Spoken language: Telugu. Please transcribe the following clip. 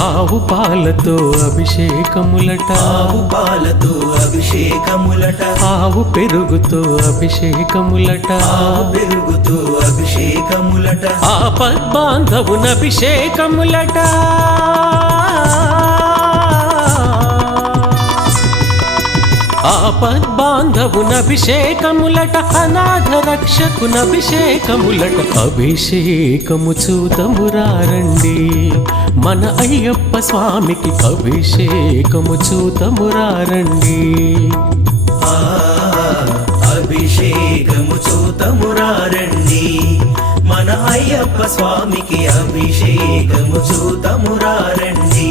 ఆవు పాలతో అభిషేకములట, ఆవు పాలతో అభిషేకములట, ఆవు పెరుగుతో అభిషేకములట, ఆవు పెరుగుతో అభిషేకములట, ఆపద్బాంధవున అభిషేకములట, ఆపద్బాంధవున అభిషేకములట, అనాథ రక్షకున అభిషేకములట. అభిషేకము చూతమురారండి, మన అయ్యప్ప స్వామికి అభిషేకము చూతమురారండి. అభిషేకము చూతమురారండి, మన అయ్యప్ప స్వామికి అభిషేకము చూతమురారండి.